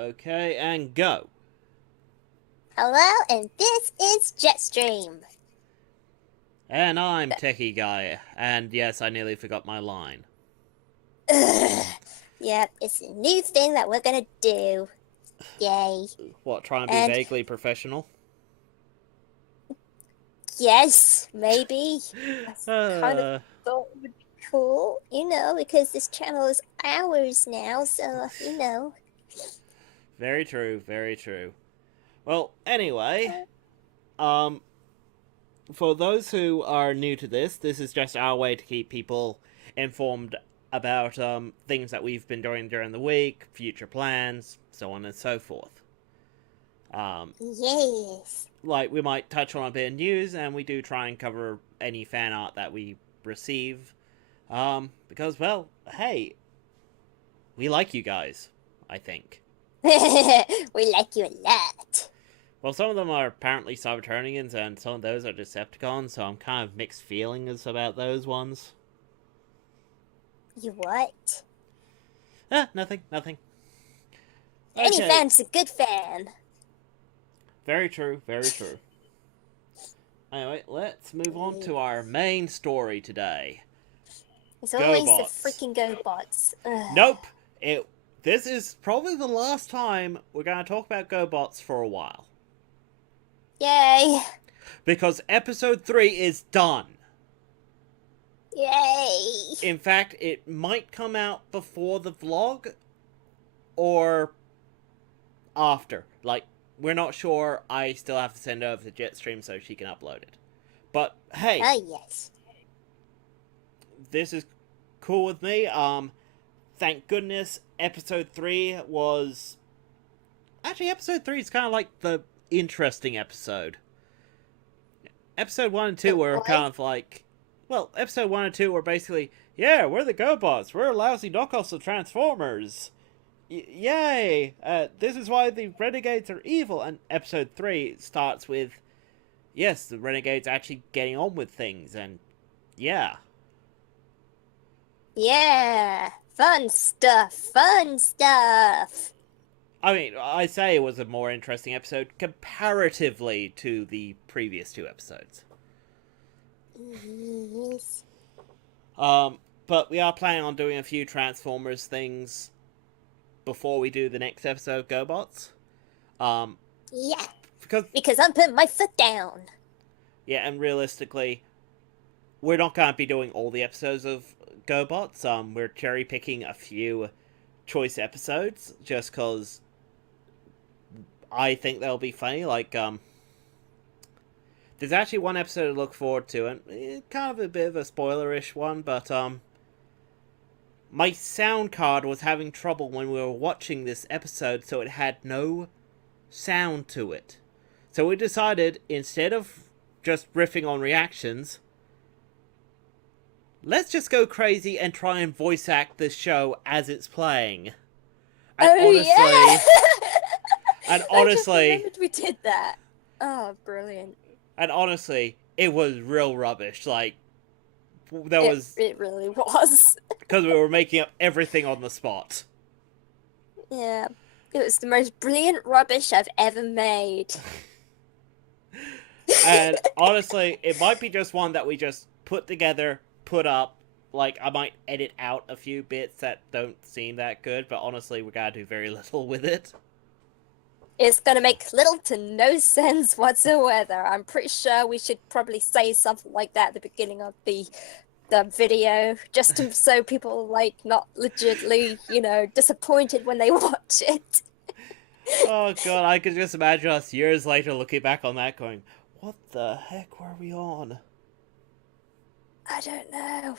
Okay, and go. Hello, and this is Jetstream. And I'm Techie Guy, and yes, I nearly forgot my line. Ugh. Yep, it's a new thing that we're gonna do. Yay. What, try and be And vaguely professional? yes, maybe. That's kind of uh, thought would be cool, because this channel is ours now, so, very true, very true. Well, anyway, um, for those who are new to this is just our way to keep people informed about things that we've been doing during the week, future plans, so on and so forth. Yes. Like, we might touch on a bit of news, and we do try and cover any fan art that we receive. Because, well, hey, we like you guys, I think. We like you a lot. Well, some of them are apparently Cybertronians, and some of those are Decepticons, so I'm kind of mixed feelings about those ones. You what? Nothing. Any Okay. fan's a good fan. Very true, very true. Anyway, let's move on to our main story today. It's always the Gobots. freaking Gobots. Ugh. Nope. This is probably the last time we're going to talk about Gobots for a while. Yay. Because episode 3 is done. Yay. In fact, it might come out before the vlog or after. Like, we're not sure. I still have to send it over to Jetstream so she can upload it. But hey, Oh yes. this is cool with me. Thank goodness episode 3 was... Actually, episode 3 is kind of like the interesting episode. Episode 1 and 2 were kind of like... Well, episode 1 and 2 were basically, yeah, we're the Gobots. We're lousy knockoffs of Transformers. Yay! This is why the Renegades are evil. And episode 3 starts with, yes, the Renegades actually getting on with things. And yeah. Yeah. Fun stuff. I mean, I say it was a more interesting episode comparatively to the previous 2 episodes. Yes. But we are planning on doing a few Transformers things before we do the next episode of GoBots. Yeah. Because I'm putting my foot down. Yeah, and realistically, we're not going to be doing all the episodes of GoBots. We're cherry picking a few choice episodes just because I think they'll be funny. Like, there's actually one episode to look forward to, and kind of a bit of a spoilerish one, but my sound card was having trouble when we were watching this episode, so it had no sound to it. So we decided, instead of just riffing on reactions, let's just go crazy and try and voice act this show as it's playing. And yeah! And honestly... I just remembered we did that. Oh, brilliant. And honestly, it was real rubbish. Like, It really was. Because we were making up everything on the spot. Yeah. It was the most brilliant rubbish I've ever made. And honestly, it might be just one that we just put together, put up. Like, I might edit out a few bits that don't seem that good, but honestly, we're gonna do very little with it. It's gonna make little to no sense whatsoever. I'm pretty sure we should probably say something like that at the beginning of the video, just so people, like, not legitly, disappointed when they watch it. Oh god, I could just imagine us years later looking back on that going, what the heck were we on? I don't know.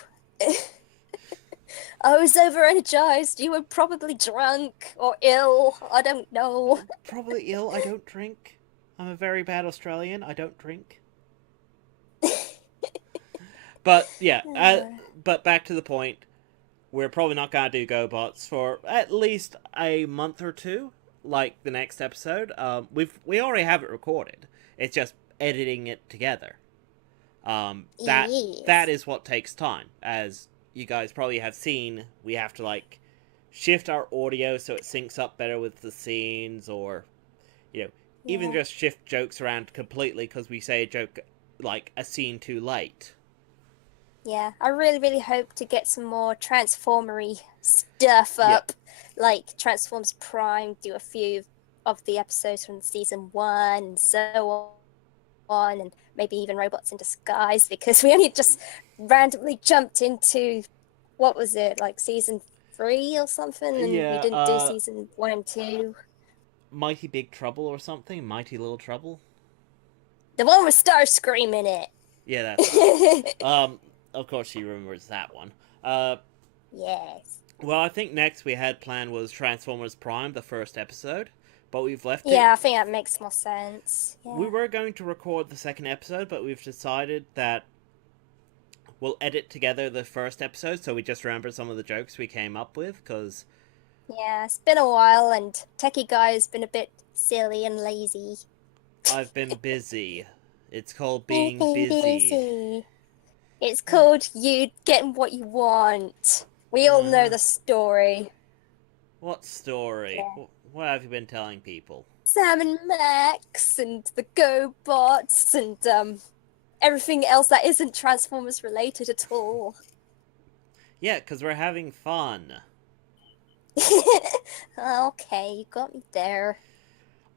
I was over-energized. You were probably drunk or ill. I don't know. Probably ill. I don't drink. I'm a very bad Australian. I don't drink. But, yeah. But back to the point. We're probably not going to do GoBots for at least a month or two. Like the next episode. We already have it recorded. It's just editing it together. That is what takes time. As you guys probably have seen, we have to, like, shift our audio so it syncs up better with the scenes, or even Yeah. just shift jokes around completely because we say a joke like a scene too late. Yeah, I really, really hope to get some more Transformery stuff Yep. up. Like Transformers Prime, do a few of the episodes from season 1 and so on, and maybe even Robots in Disguise, because we only just randomly jumped into, what was it, like season 3 or something, and we Yeah, didn't do season 1 and 2. Mighty Big Trouble or something? Mighty Little Trouble? The one with Starscream in it. Yeah, that's right. Of course she remembers that one. Yes. Well, I think next we had planned was Transformers Prime, the first episode, but we've left it. Yeah, I think that makes more sense. Yeah. We were going to record the second episode, but we've decided that we'll edit together the first episode so we just remember some of the jokes we came up with, because Yeah, it's been a while, and Techie Guy has been a bit silly and lazy. I've been busy. It's called You've being been busy. It's called you getting what you want. We all know the story. What story? Yeah. What have you been telling people? Sam and Max and the Gobots and everything else that isn't Transformers related at all. Yeah, because we're having fun. Okay, you got me there.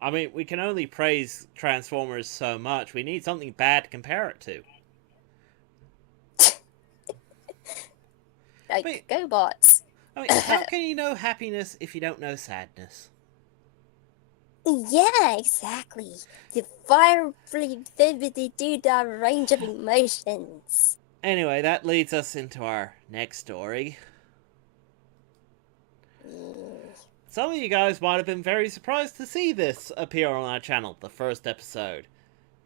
I mean, we can only praise Transformers so much. We need something bad to compare it to. Like Wait. Gobots. I mean, how can you know happiness if you don't know sadness? Yeah, exactly. The vibrantly vividly do-da range of emotions. Anyway, that leads us into our next story. Some of you guys might have been very surprised to see this appear on our channel, the first episode.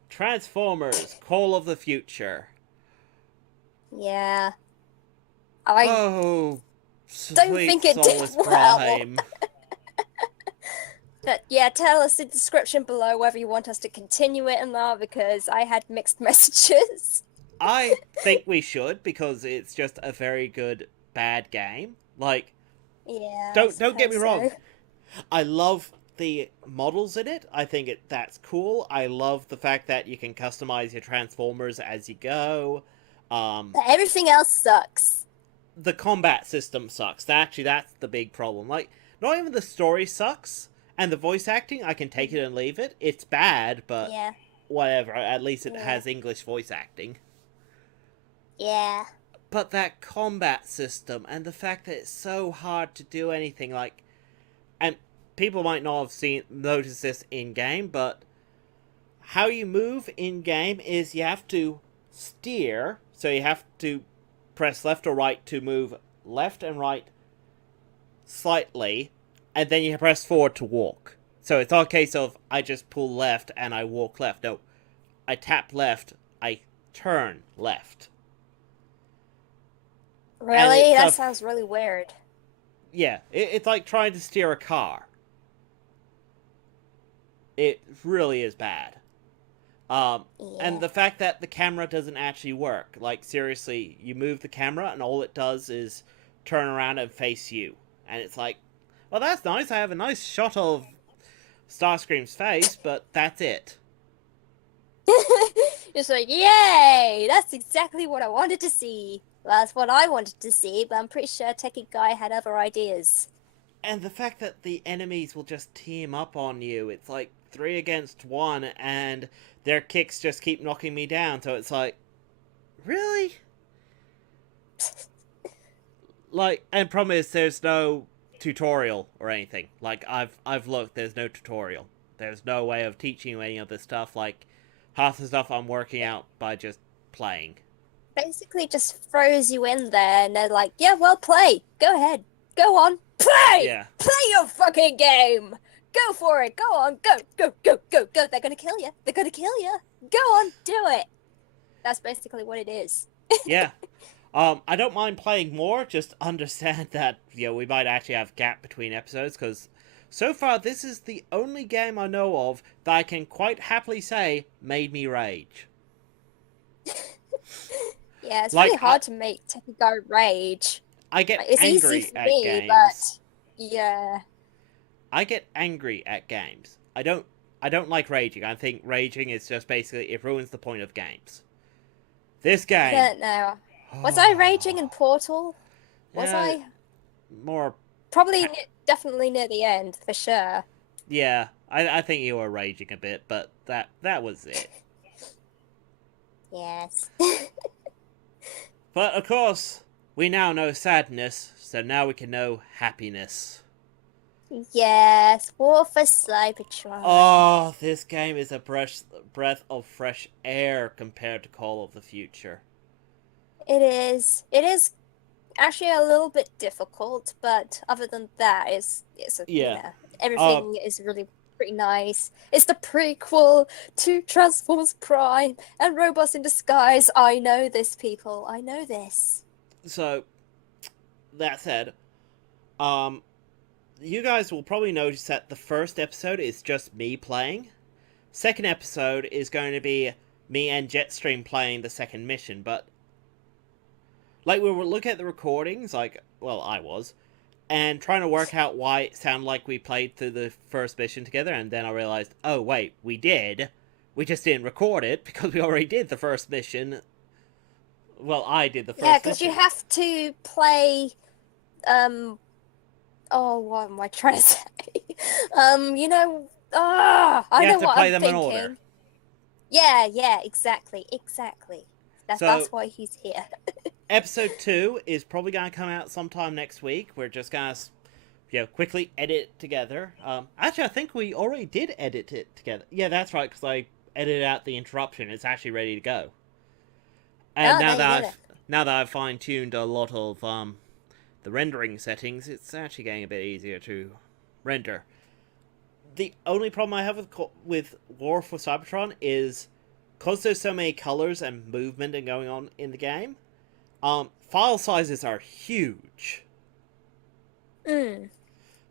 Transformers, Call of the Future. Yeah. Oh, don't sweet think it did Solus well. Prime. But yeah, tell us in the description below whether you want us to continue it or not, because I had mixed messages. I think we should, because it's just a very good bad game. Like, Yeah. don't get me wrong. I love the models in it. I think that's cool. I love the fact that you can customize your Transformers as you go. But everything else sucks. The combat system sucks. Actually, that's the big problem. Like, not even the story sucks, and the voice acting, I can take it and leave it. It's bad, but Yeah. whatever. At least it has English voice acting. Yeah. But that combat system, and the fact that it's so hard to do anything, like, and people might not have noticed this in game, but how you move in game is you have to steer, so you have to press left or right to move left and right slightly, and then you press forward to walk. So it's not a case of I just pull left and I walk left. No, I tap left, I turn left. Really? That sounds really weird. Yeah, it's like trying to steer a car. It really is bad. And the fact that the camera doesn't actually work. Like, seriously, you move the camera and all it does is turn around and face you. And it's like, well, that's nice. I have a nice shot of Starscream's face, but that's it. It's like, yay! That's exactly what I wanted to see. Well, that's what I wanted to see, but I'm pretty sure Techie Guy had other ideas. And the fact that the enemies will just team up on you. It's like 3 against 1, and their kicks just keep knocking me down. So it's like, really? Like, and problem is there's no tutorial or anything. Like, I've looked, there's no tutorial. There's no way of teaching you any of this stuff. Like, half the stuff I'm working out by just playing. Basically just throws you in there, and they're like, yeah, well, play. Go ahead. Go on. Play! Yeah. Play your fucking game! Go for it. Go on. Go, go, go, go, go. They're gonna kill you. They're gonna kill you. Go on. Do it. That's basically what it is. Yeah. I don't mind playing more, just understand that, we might actually have a gap between episodes, because so far this is the only game I know of that I can quite happily say made me rage. Yeah, it's really hard to make Techie Guy rage. I get it's angry easy for at me, games. but Yeah. I get angry at games. I don't like raging. I think raging is just basically it ruins the point of games. This I game. don't know. Was I raging in Portal? Was Yeah, I? more. Probably, definitely near the end, for sure. Yeah, I think you were raging a bit, but that was it. Yes. But of course, we now know sadness, so now we can know happiness. Yes. War for Cybertron. Oh, this game is a breath of fresh air compared to Call of the Future. It is. It is actually a little bit difficult, but other than that, Yeah. Uh, everything is really pretty nice. It's the prequel to Transformers Prime and Robots in Disguise. I know this, people. I know this. so, that said, um, you guys will probably notice that the first episode is just me playing. Second episode is going to be me and Jetstream playing the second mission, but like we were looking at the recordings, like, well, I was, and trying to work out why it sounded like we played through the first mission together, and then I realized, oh wait, we did. We just didn't record it because we already did the first mission. Well, I did the first Yeah, because mission. you have to play. Oh, what am I trying to say? I You have know to what play I'm them in order. thinking. Yeah, exactly. That's So, why he's here. episode 2 is probably going to come out sometime next week. We're just going to quickly edit it together. Actually, I think we already did edit it together. Yeah, that's right, because I edited out the interruption. It's actually ready to go. And Oh, there you go. now that I've fine tuned a lot of the rendering settings, it's actually getting a bit easier to render. The only problem I have with War for Cybertron is because there's so many colors and movement and going on in the game. File sizes are huge. Mm.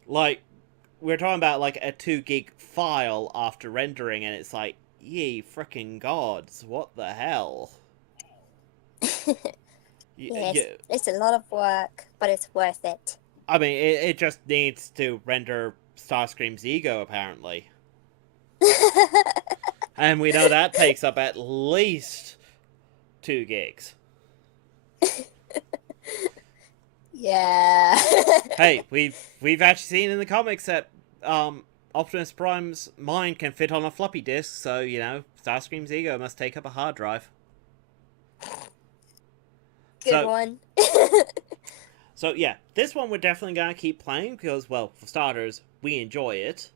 Like, we're talking about like a 2 gig file after rendering, and it's like, ye frickin' gods, what the hell? Yes, it's a lot of work, but it's worth it. I mean, it just needs to render Starscream's ego, apparently. And we know that takes up at least 2 gigs. Yeah. Hey, we've actually seen in the comics that Optimus Prime's mind can fit on a floppy disk, so, Starscream's ego must take up a hard drive. Good one. So, yeah, this one we're definitely going to keep playing because, well, for starters, we enjoy it.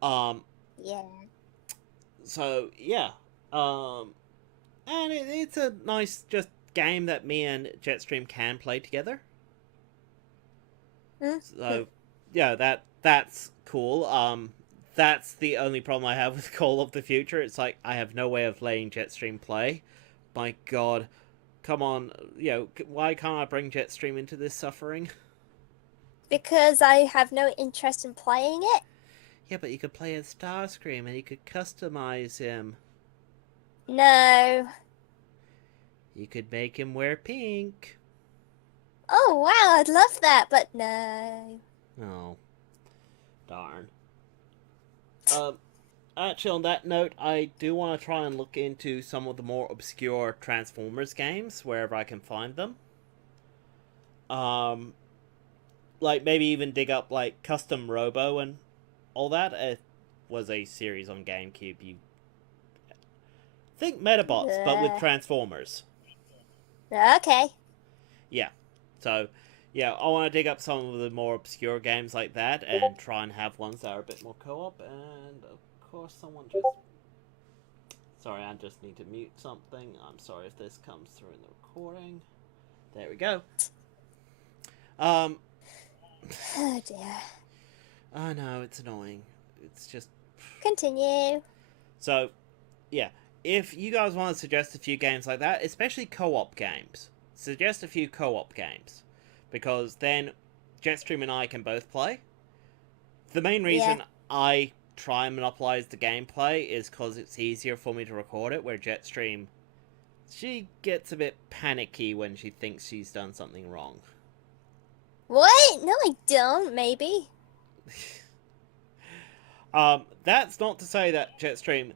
Yeah. So, yeah. And it's a nice just game that me and Jetstream can play together. So, yeah, that's cool. That's the only problem I have with Call of the Future. It's like, I have no way of letting Jetstream play. My god. Come on, why can't I bring Jetstream into this suffering? Because I have no interest in playing it? Yeah, but you could play as Starscream and you could customize him. No. You could make him wear pink. Oh, wow, I'd love that, but no. Oh. Darn. Actually, on that note, I do want to try and look into some of the more obscure Transformers games, wherever I can find them. Like, maybe even dig up, like, Custom Robo and all that. It was a series on GameCube. You think Metabots, but with Transformers. Okay. Yeah. So, yeah, I want to dig up some of the more obscure games like that and try and have ones that are a bit more co-op. And, of course, someone just... Sorry, I just need to mute something. I'm sorry if this comes through in the recording. There we go. Oh, dear. I know, it's annoying. It's just... Continue. So, yeah. If you guys want to suggest a few games like that, especially co-op games, suggest a few co-op games. Because then Jetstream and I can both play. The main reason I try and monopolize the gameplay is because it's easier for me to record it, where Jetstream, she gets a bit panicky when she thinks she's done something wrong. What? No, I don't. Maybe. That's not to say that Jetstream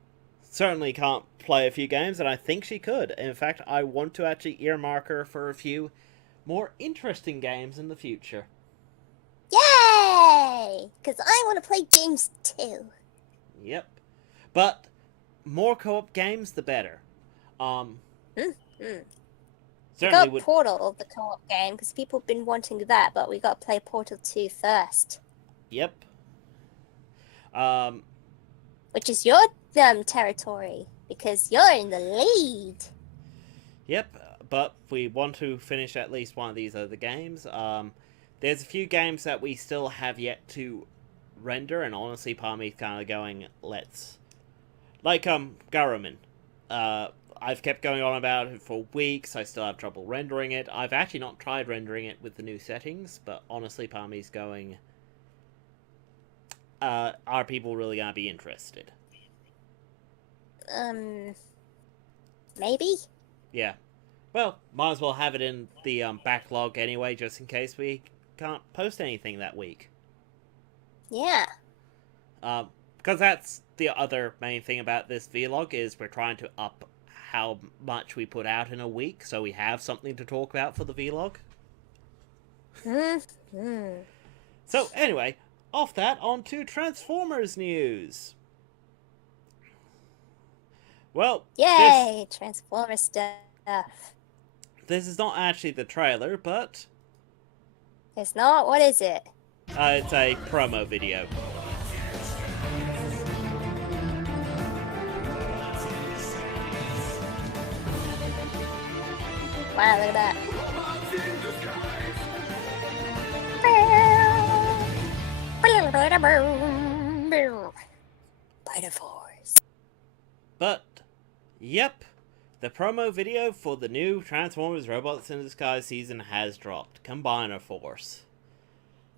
certainly can't play a few games, and I think she could. In fact, I want to actually earmark her for a few more interesting games in the future. Yay! Because I want to play games too. Yep. But more co-op games, the better. Um, Mm-hmm. We certainly got would. Portal, the co-op game, because people have been wanting that, but we got to play Portal 2 first. Yep. Um, Which is your territory, because you're in the lead. yep. But we want to finish at least one of these other games. There's a few games that we still have yet to render, and honestly, part of me's kind of going, let's like Garaman. I've kept going on about it for weeks. I still have trouble rendering it. I've actually not tried rendering it with the new settings, but honestly, part of me's going, are people really gonna be interested? Maybe? Yeah. Well, might as well have it in the backlog anyway, just in case we can't post anything that week. Yeah. Because that's the other main thing about this vlog, is we're trying to up how much we put out in a week, so we have something to talk about for the vlog. Mm-hmm. So anyway, off that, on to Transformers news. Well, Yay! Transformer stuff. This is not actually the trailer, but It's not? What is it? it's a promo video. Wow, look at that. By the Force. But, yep, the promo video for the new Transformers Robots in Disguise season has dropped. Combiner Force.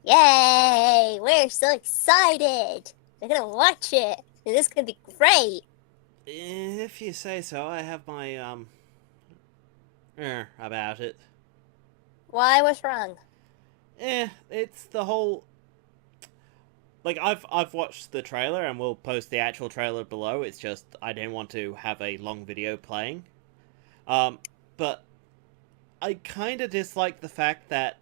Yay! We're so excited! We're gonna watch it! This is gonna be great! If you say so, I have my, about it. Why? What's wrong? It's the whole... Like, I've watched the trailer, and we'll post the actual trailer below. It's just, I didn't want to have a long video playing. But I kind of dislike the fact that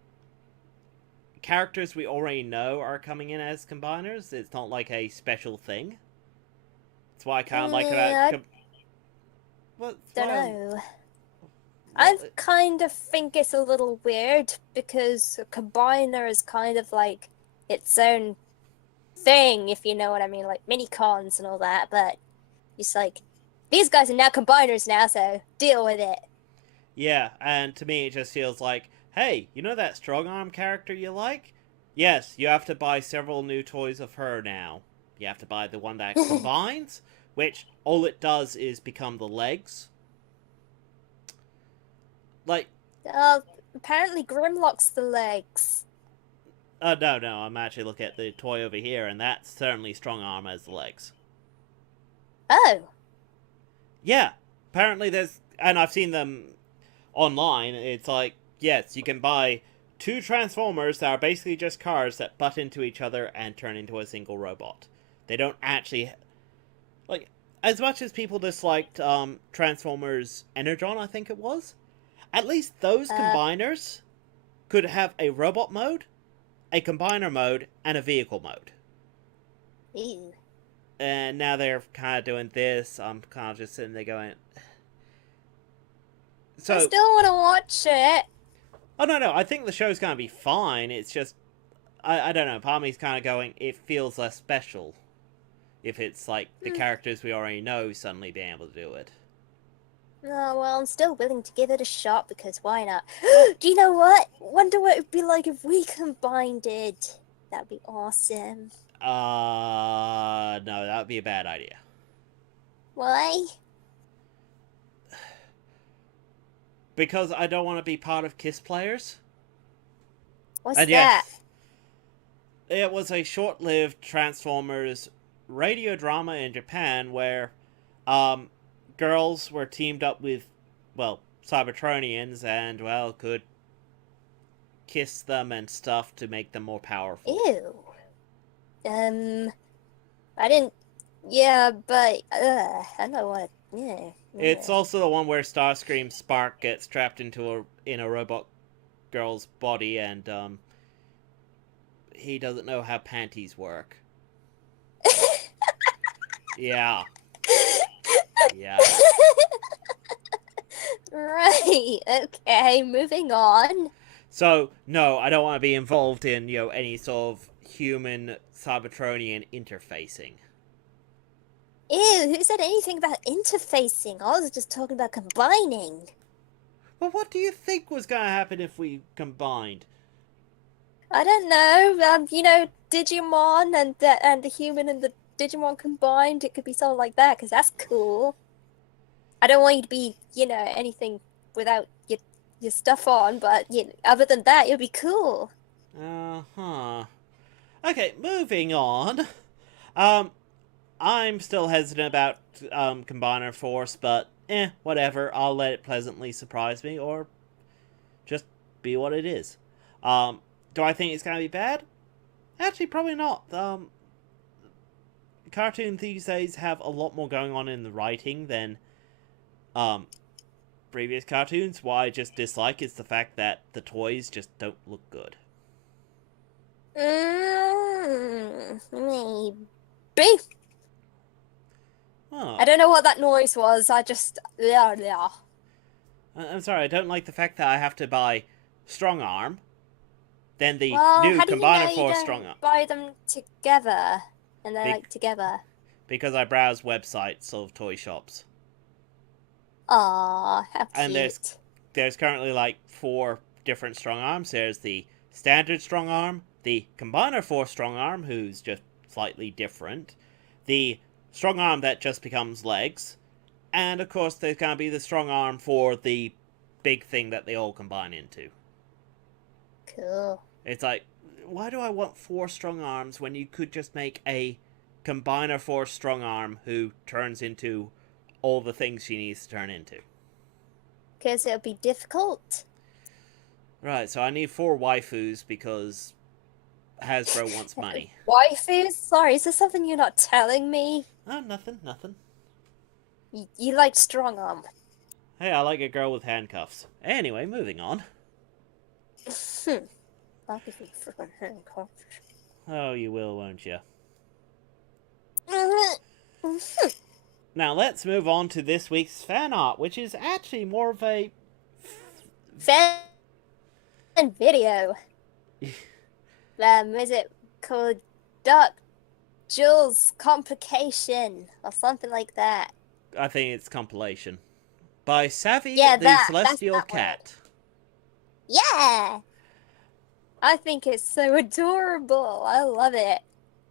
characters we already know are coming in as combiners. It's not like a special thing. That's why I kind of like about... Don't know. I kind of think it's a little weird, because a combiner is kind of like its own thing, if you know what I mean, like mini-cons and all that, but it's like, these guys are now combiners now, so deal with it. Yeah, and to me it just feels like, hey, you know that strong arm character you like? Yes, you have to buy several new toys of her now. You have to buy the one that combines, which all it does is become the legs. Like... apparently Grimlock's the legs. No, I'm actually looking at the toy over here, and that's certainly strong arm as the legs. Oh. Yeah, apparently there's... And I've seen them online. It's like, yes, you can buy 2 Transformers that are basically just cars that butt into each other and turn into a single robot. They don't actually... Like, as much as people disliked Transformers Energon, I think it was, at least those combiners could have a robot mode, a combiner mode, and a vehicle mode. Ew. And now they're kind of doing this. I'm kind of just sitting there going... So, I still want to watch it. Oh, no, I think the show's going to be fine. It's just... I don't know, part of me's kind of going, it feels less special if it's like the characters we already know suddenly being able to do it. Oh, well, I'm still willing to give it a shot, because why not? Do you know what? Wonder what it would be like if we combined it. That'd be awesome. No, that would be a bad idea. Why? Because I don't want to be part of KISS players. What's and that? Yes, it was a short-lived Transformers radio drama in Japan where girls were teamed up with, well, Cybertronians and, well, could kiss them and stuff to make them more powerful. Ew. I didn't. Yeah, but I don't want. Yeah. It's also the one where Starscream's spark gets trapped into a robot girl's body, and he doesn't know how panties work. Yeah. Yeah. Right. Okay. Moving on. So no, I don't want to be involved in any sort of human Cybertronian interfacing. Ew. Who said anything about interfacing? I was just talking about combining. Well, what do you think was going to happen if we combined? I don't know. Digimon and the human and the Digimon combined. It could be something like that because that's cool. I don't want you to be, anything without your stuff on, but other than that, it'll be cool. Uh-huh. Okay, moving on. I'm still hesitant about Combiner Force, but whatever. I'll let it pleasantly surprise me, or just be what it is. Do I think it's gonna be bad? Actually, probably not. Cartoons these days have a lot more going on in the writing than previous cartoons. What I just dislike is the fact that the toys just don't look good. Maybe. Oh. I don't know what that noise was. I just yeah. I'm sorry, I don't like the fact that I have to buy Strong Arm, then the Well, new how do Combiner you Force don't Strong Arm. buy them together and they're together? Because I browse websites of toy shops. Aw, how cute. And there's currently 4 different Strong Arms. There's the standard Strong Arm, the Combiner Force Strong Arm, who's just slightly different, the Strong Arm that just becomes legs, and of course there's going to be the Strong Arm for the big thing that they all combine into. Cool. It's like, why do I want 4 Strong Arms when you could just make a Combiner Force Strong Arm who turns into all the things she needs to turn into? Because it'll be difficult. Right, so I need 4 waifus because Hasbro wants money. Waifus? Sorry, is there something you're not telling me? Oh, nothing. You like strong arm. Hey, I like a girl with handcuffs. Anyway, moving on. I'll give you freaking handcuffs. Oh, you will, won't you? Now, let's move on to this week's fan art, which is actually more of a fan video. Is it called DarkJewel Compilation or something like that? I think it's compilation. By Savvy the Celestial Cat. Yeah! I think it's so adorable. I love it.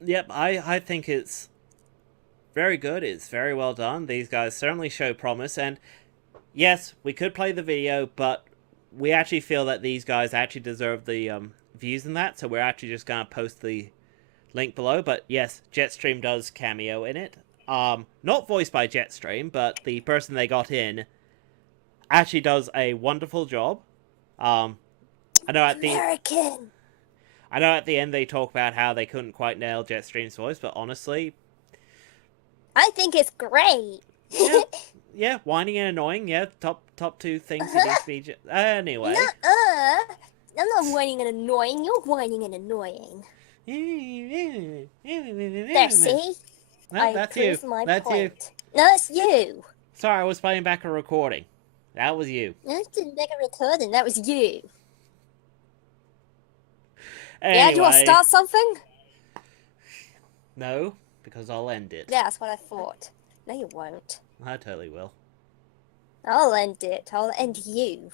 Yep, I think it's very good. It's very well done. These guys certainly show promise, and yes, we could play the video, but we actually feel that these guys actually deserve the views in that, so we're actually just going to post the link below. But yes, Jetstream does cameo in it. Not voiced by Jetstream, but the person they got in actually does a wonderful job. I know at the end they talk about how they couldn't quite nail Jetstream's voice, but honestly, I think it's great. yeah, whining and annoying. Yeah, top 2 things he needs to be. Anyway. I'm not whining and annoying. You're whining and annoying. There, see? No, that's you. That's you. No, it's you. Sorry, I was playing back a recording. That was you. I didn't make a recording. That was you. Anyway. Yeah, do you want to start something? No, because I'll end it. Yeah, that's what I thought. No, you won't. I totally will. I'll end it. I'll end you.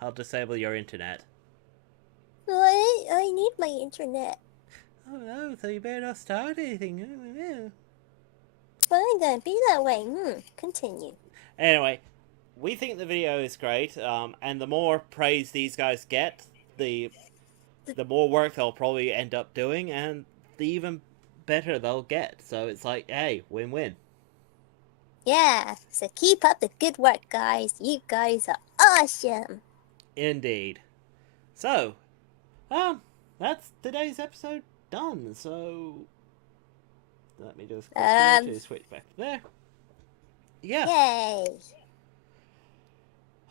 I'll disable your internet. Well, I need my internet. Oh no, so you better not start anything. Fine then, be that way. Continue. Anyway, we think the video is great, and the more praise these guys get, the more work they'll probably end up doing, and the even better they'll get. So it's like, hey, win-win. Yeah, so keep up the good work, guys. You guys are awesome. Indeed. So, That's today's episode done. So let me just to switch back to there. Yeah. Yay!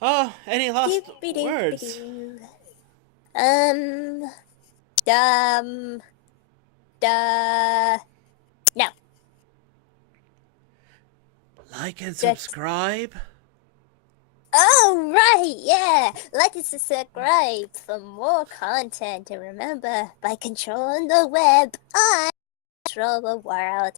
Oh, any last words? No. Like and subscribe. Oh, right, yeah! Like and subscribe for more content. And remember, by controlling the web, I control the world.